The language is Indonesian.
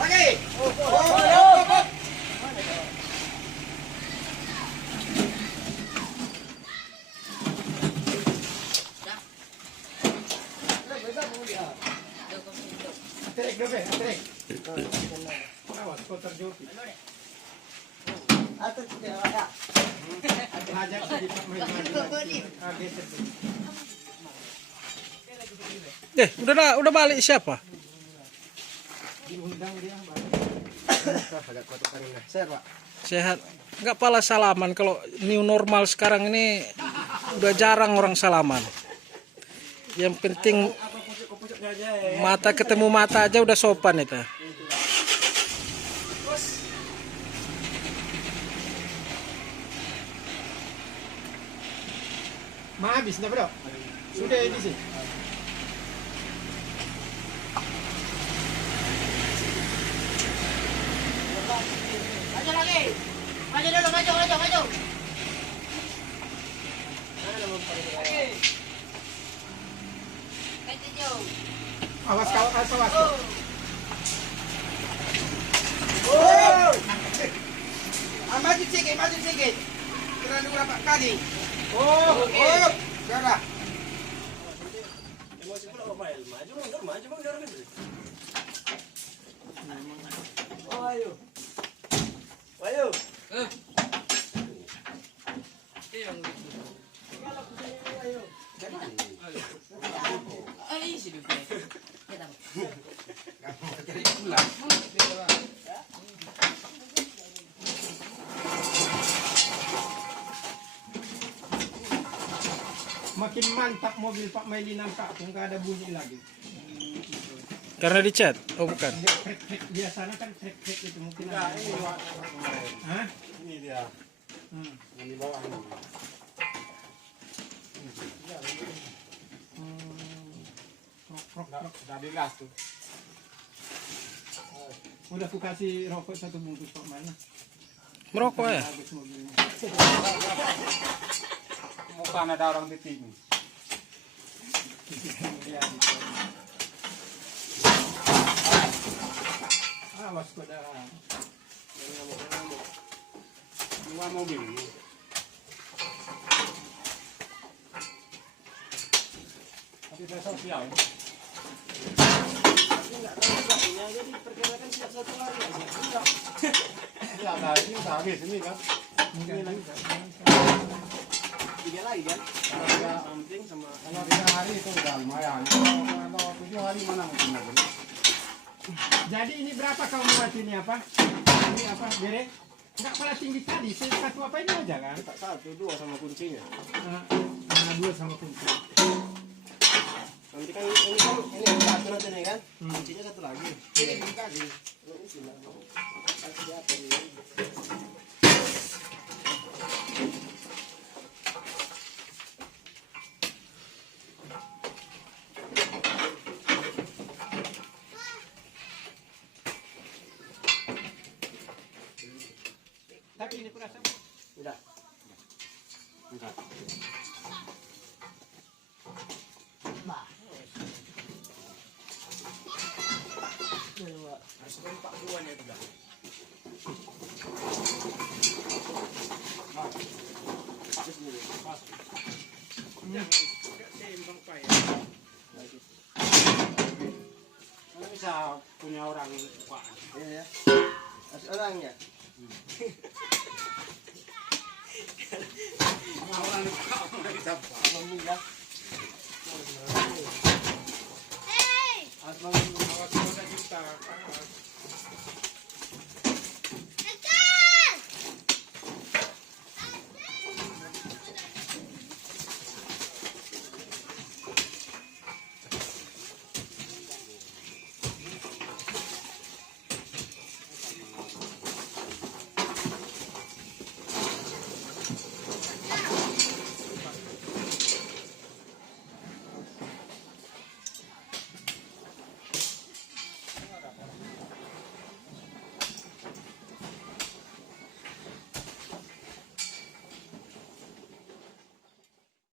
Lagi. Trek dobe, trek. Awas kotor joki. Atas dia ada. Ajak sedikit main. Udah balik siapa? Diundang dia balik. Agak kuat kali nah. Sehat, Pak. Sehat. Enggak pala salaman. Kalau new normal sekarang ini udah jarang orang salaman. Yang penting mata ketemu mata aja udah sopan itu. Ma habis dah, Bro. Sudah ini sih. Maju lagi. Maju dulu, maju. Continue. Awas kau, awas. Oh. Maju sikit. Kena berapa kali? Oh. Sudah. Maju mundur. Ayo. Makin mantap mobil Pak Maili nampak aku nggak ada bunyi lagi. Karena dicat? Oh bukan. Krek biasanya kan krek itu mungkin. Enggak, ada. ini Pak. Hah? Ini dia. Yang di bawah ini. Krok. Udah digas tuh. Udah aku kasih rokok satu bungkus Pak mana? Merokok ya? Bagus mobilnya. Bukan ada orang di sini. Awas pada. Dua mobil. Tapi saya sosial. Jadi perkirakan siap satu hari aja. Ya, tadi udah habis ini kan. Ini lagi. 3 lagi kan? Ya, Samping sama kalau 3 hari itu udah lumayan. Kalau 7 hari mana mungkin lagi. Jadi ini berapa kau buat ini apa? Ini apa? Bere? Enggak pala tinggi tadi. Satu apa ini aja kan? Tak 1, 2 sama kuncinya. Dua sama kunci. nanti kan ini satu nanti nih kan? Kuncinya satu lagi. Ini dikasih. Kasih apa ini? Tapi ini kurasa. Udah. Enggak. Harus kan 40-an ya udah. Terus dulu. Pas. Seimbang Pak ya. Mana bisa punya orang Pak. Iya ya. Harus orangnya. Orang Pak bisa Pak. Alhamdulillah. Awas 2 juta.